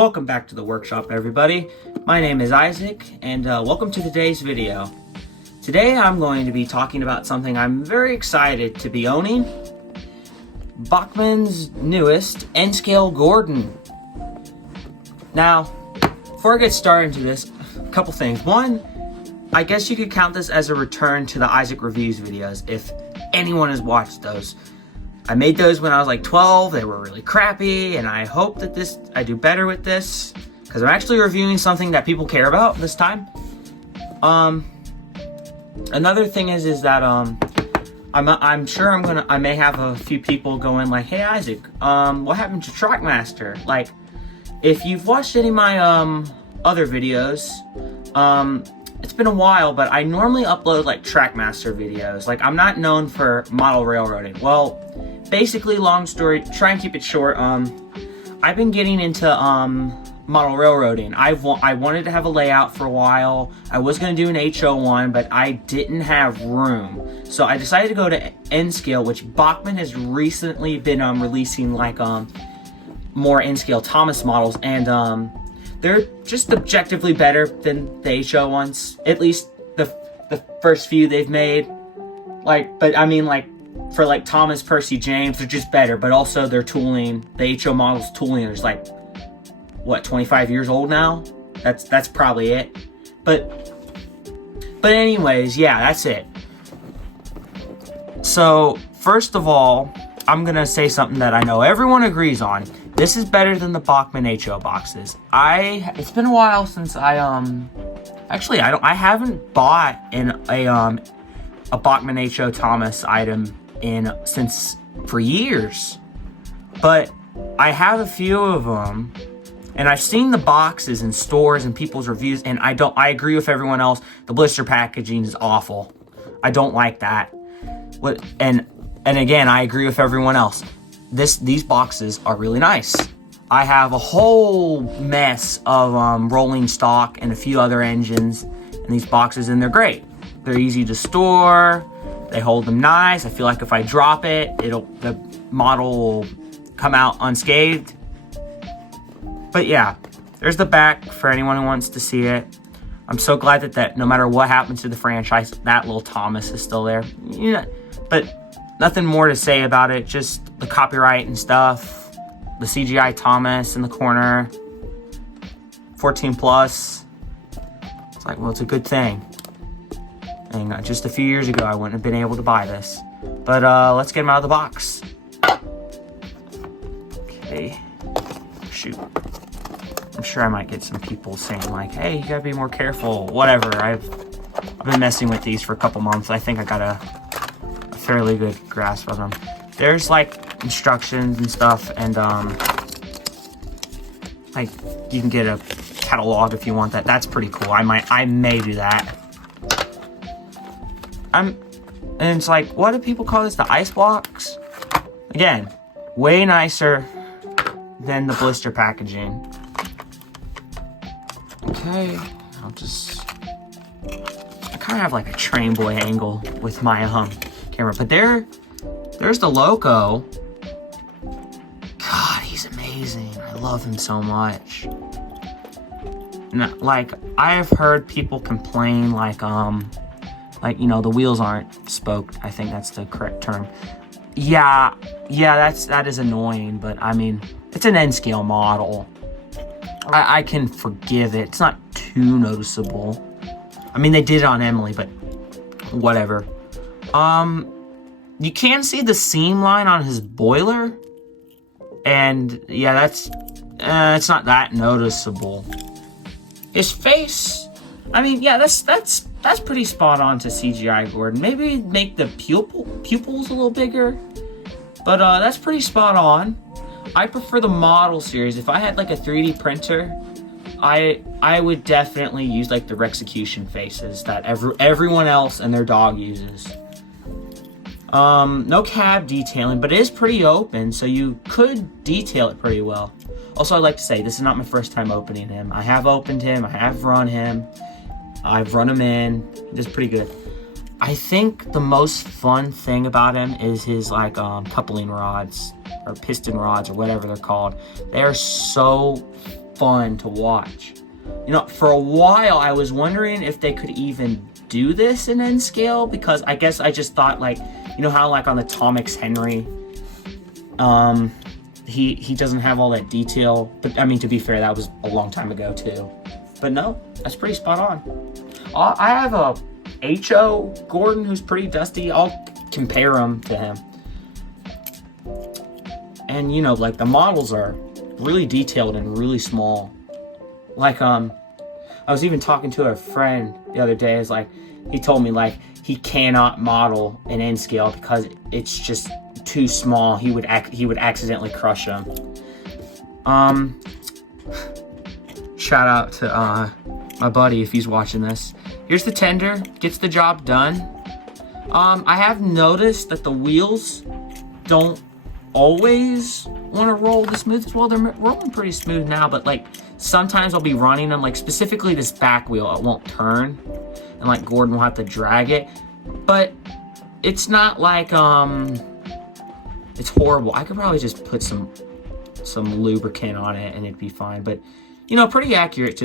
Welcome back to the workshop, everybody. My name is Isaac, and welcome to today's video. Today I'm going to be talking about something I'm very excited to be owning. Bachmann's newest N-scale Gordon. Now, before I get started into this, a couple things. One, I guess you could count this as a return to the Isaac Reviews videos, if anyone has watched those. I made those when I was like 12, they were really crappy, and I hope that I do better with this, because I'm actually reviewing something that people care about this time. Another thing is that, I'm sure I may have a few people going like, hey Isaac, what happened to Trackmaster? Like, if you've watched any of my, other videos, it's been a while, but I normally upload like Trackmaster videos. Like, I'm not known for model railroading. Well, basically, long story, try and keep it short. I've been getting into model railroading. I wanted to have a layout for a while. I was going to do an HO1, but I didn't have room. So I decided to go to N-scale, which Bachmann has recently been releasing like more N-scale Thomas models, and they're just objectively better than the HO ones. At least the first few they've made. Like, but I mean, like, for like Thomas, Percy, James, they're just better. But also their tooling, the HO models tooling is like, what, 25 years old now? That's probably it. But anyways, yeah, that's it. So first of all, I'm gonna say something that I know everyone agrees on. This is better than the Bachmann HO boxes. It's been a while since I haven't bought a Bachmann HO Thomas item for years. But I have a few of them, and I've seen the boxes in stores and people's reviews, and I agree with everyone else. The blister packaging is awful. I don't like that. And again, I agree with everyone else. These boxes are really nice. I have a whole mess of rolling stock and a few other engines in these boxes, and they're great. They're easy to store. They hold them nice. I feel like if I drop it, the model will come out unscathed. But yeah, there's the back for anyone who wants to see it. I'm so glad that no matter what happens to the franchise, that little Thomas is still there. Yeah, but nothing more to say about it, just the copyright and stuff, the CGI Thomas in the corner, 14 plus. It's like, well, it's a good thing. And just a few years ago, I wouldn't have been able to buy this. But let's get him out of the box. Okay, shoot. I'm sure I might get some people saying like, hey, you gotta be more careful, whatever. I've been messing with these for a couple months. I think I got a fairly good grasp of them. There's like instructions and stuff, and like you can get a catalog if you want that. That's pretty cool. I may do that. And it's like, what do people call this? The ice blocks? Again, way nicer than the blister packaging. Okay, I kind of have like a train boy angle with my camera, but there's the Loco. God, he's amazing. I love him so much. And like, I have heard people complain like, you know, the wheels aren't spoked. I think that's the correct term. Yeah, that is annoying, but I mean, it's an N-scale model. I can forgive it. It's not too noticeable. I mean, they did it on Emily, but whatever. You can see the seam line on his boiler, and yeah, it's not that noticeable. His face, I mean, yeah, that's pretty spot on to CGI Gordon. Maybe make the pupils a little bigger, but that's pretty spot on. I prefer the model series. If I had like a 3D printer, I would definitely use like the Rexecution faces that everyone else and their dog uses. No cab detailing, but it is pretty open, so you could detail it pretty well. Also, I'd like to say, this is not my first time opening him. I have opened him, I have run him, I've run him in. He does pretty good. I think the most fun thing about him is his like coupling rods or piston rods or whatever they're called. They are so fun to watch. You know, for a while I was wondering if they could even do this in N scale, because I guess I just thought, like, you know how like on the Tom X Henry, he doesn't have all that detail. But I mean, to be fair, that was a long time ago too. But no, that's pretty spot on. I have a H.O. Gordon who's pretty dusty. I'll compare him to him. And you know, like the models are really detailed and really small. Like I was even talking to a friend the other day. Is like, he told me like he cannot model an N scale because it's just too small. He would accidentally crush them. Shout out to my buddy if he's watching this. Here's the tender, gets the job done. I have noticed that the wheels don't always want to roll the smoothest. Well, they're rolling pretty smooth now, but like sometimes I'll be running them, like specifically this back wheel, it won't turn, and like Gordon will have to drag it. But it's not like it's horrible. I could probably just put some lubricant on it and it'd be fine. But you know, pretty accurate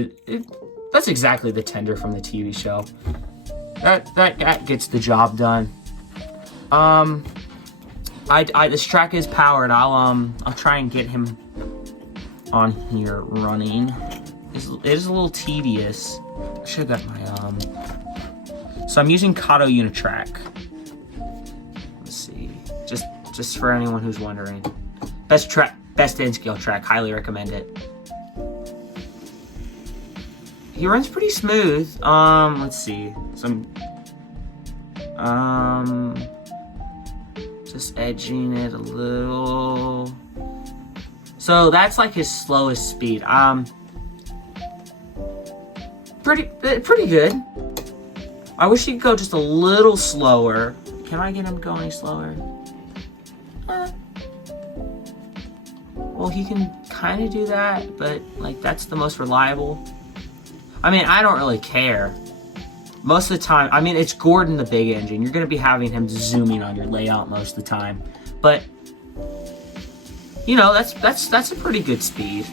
that's exactly the tender from the TV show. That gets the job done. This track is powered. I'll try and get him on here running. It is a little tedious. I should have got my So I'm using Kato Unitrack. Let's see. Just for anyone who's wondering. Best N scale track. Highly recommend it. He runs pretty smooth. Let's see. Just edging it a little. So that's like his slowest speed. Pretty good. I wish he could go just a little slower. Can I get him going slower? Well, he can kind of do that, but like that's the most reliable. I mean, I don't really care. Most of the time, I mean, it's Gordon the big engine. You're going to be having him zooming on your layout most of the time. But, you know, that's a pretty good speed.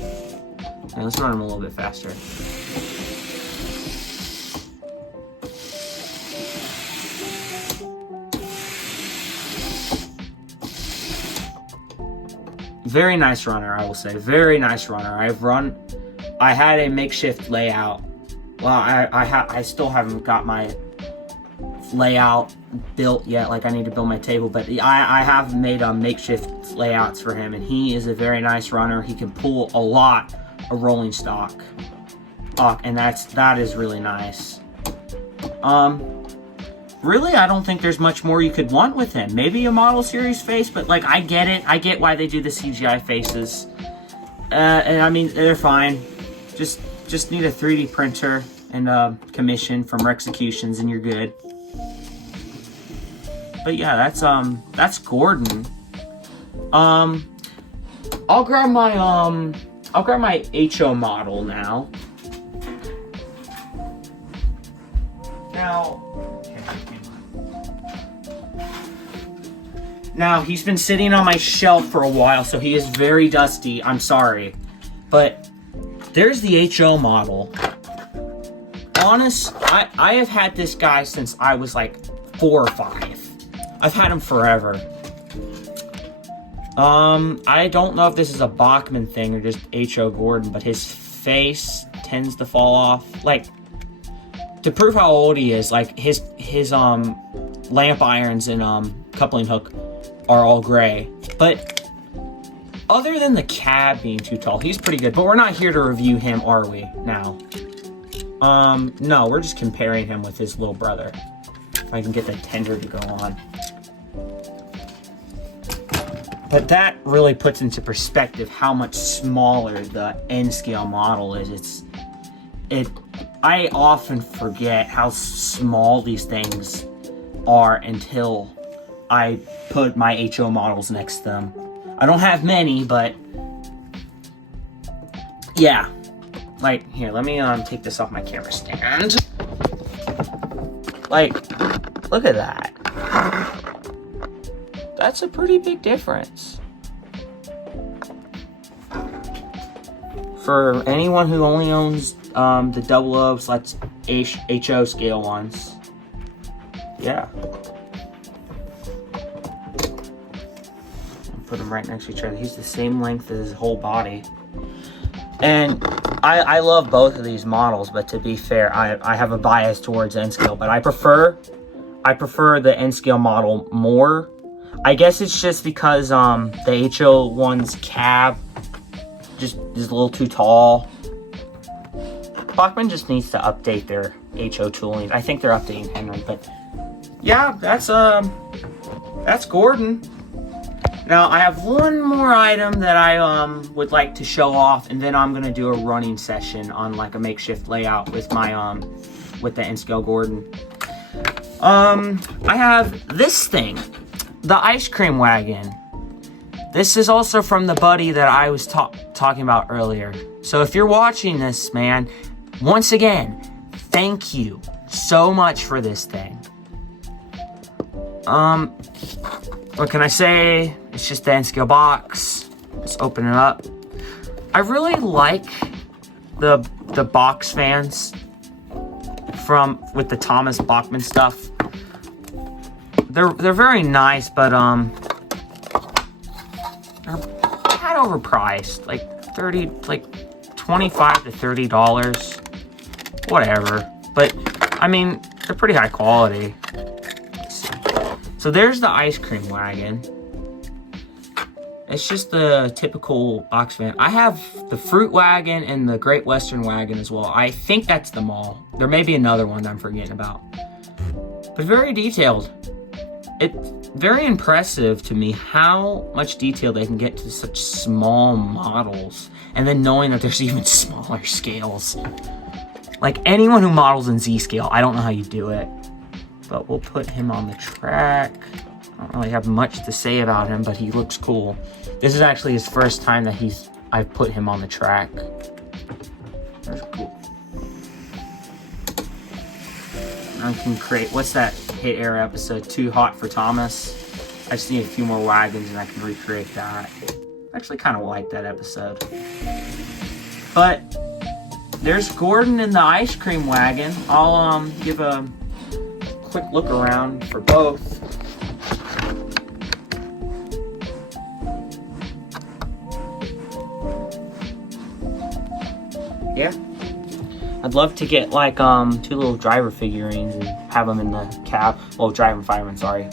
Okay, let's run him a little bit faster. Very nice runner, I will say. Very nice runner. I had a makeshift layout. Well, I still haven't got my layout built yet. Like, I need to build my table, but I have made makeshift layouts for him, and he is a very nice runner. He can pull a lot of rolling stock, and that is really nice. Really, I don't think there's much more you could want with him. Maybe a model series face, but like, I get it. I get why they do the CGI faces, and I mean, they're fine. Just need a 3D printer and a commission from Rexecutions and you're good. But yeah, that's Gordon. I'll grab my HO model now. Now he's been sitting on my shelf for a while, so he is very dusty. I'm sorry, but there's the HO model. I have had this guy since I was like 4 or 5. I've had him forever. I don't know if this is a Bachmann thing or just H.O. Gordon, but his face tends to fall off. Like, to prove how old he is, like his lamp irons and coupling hook are all gray. But other than the cab being too tall, he's pretty good. But we're not here to review him, are we, now? No, we're just comparing him with his little brother. If I can get the tender to go on. But that really puts into perspective how much smaller the N-scale model is. I often forget how small these things are until I put my HO models next to them. I don't have many, but yeah. Like, here, let me take this off my camera stand. Like, look at that. That's a pretty big difference. for anyone who only owns the 00/HO scale ones. Yeah. Put them right next to each other. He's the same length as his whole body. And I love both of these models, but to be fair, I have a bias towards N-scale, but I prefer the N-scale model more. I guess it's just because the HO one's cab just is a little too tall. Bachmann just needs to update their HO tooling. I think they're updating Henry, but yeah, that's Gordon. Now I have one more item that I would like to show off, and then I'm gonna do a running session on like a makeshift layout with my with the N-scale Gordon. I have this thing, the ice cream wagon. This is also from the buddy that I was talking about earlier. So if you're watching this, man, once again, thank you so much for this thing. What can I say? It's just the N-scale box. Let's open it up. I really like the box fans with the Thomas Bachmann stuff. They're very nice, but they're kind of overpriced. Like $25 to $30, whatever. But I mean, they're pretty high quality. So there's the ice cream wagon. It's just the typical box fan. I have the fruit wagon and the Great Western wagon as well. I think that's the mall. There may be another one that I'm forgetting about. But very detailed. It's very impressive to me how much detail they can get to such small models. And then knowing that there's even smaller scales. Like anyone who models in Z scale, I don't know how you do it. But we'll put him on the track. I don't really have much to say about him, but he looks cool. This is actually his first time that I've put him on the track. That's cool. I can create, what's that Hit Era episode, Too Hot for Thomas? I just need a few more wagons and I can recreate that. I actually kind of like that episode. But there's Gordon in the ice cream wagon. I'll give a quick look around for both. Yeah, I'd love to get like 2 little driver figurines and have them in the cab. Well, driver fireman, sorry.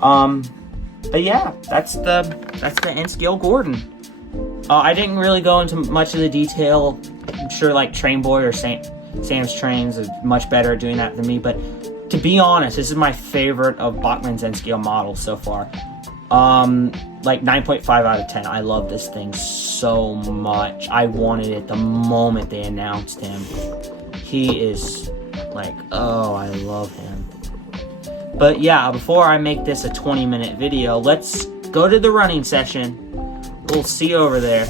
But yeah, that's the N-scale Gordon. I didn't really go into much of the detail. I'm sure like Train Boy or Sam's Trains is much better at doing that than me, but to be honest, this is my favorite of Bachmann's N-scale models so far. Like 9.5 out of 10. I love this thing so much. I wanted it the moment they announced him. He is like, oh, I love him. But yeah, before I make this a 20-minute video, let's go to the running session. We'll see you over there.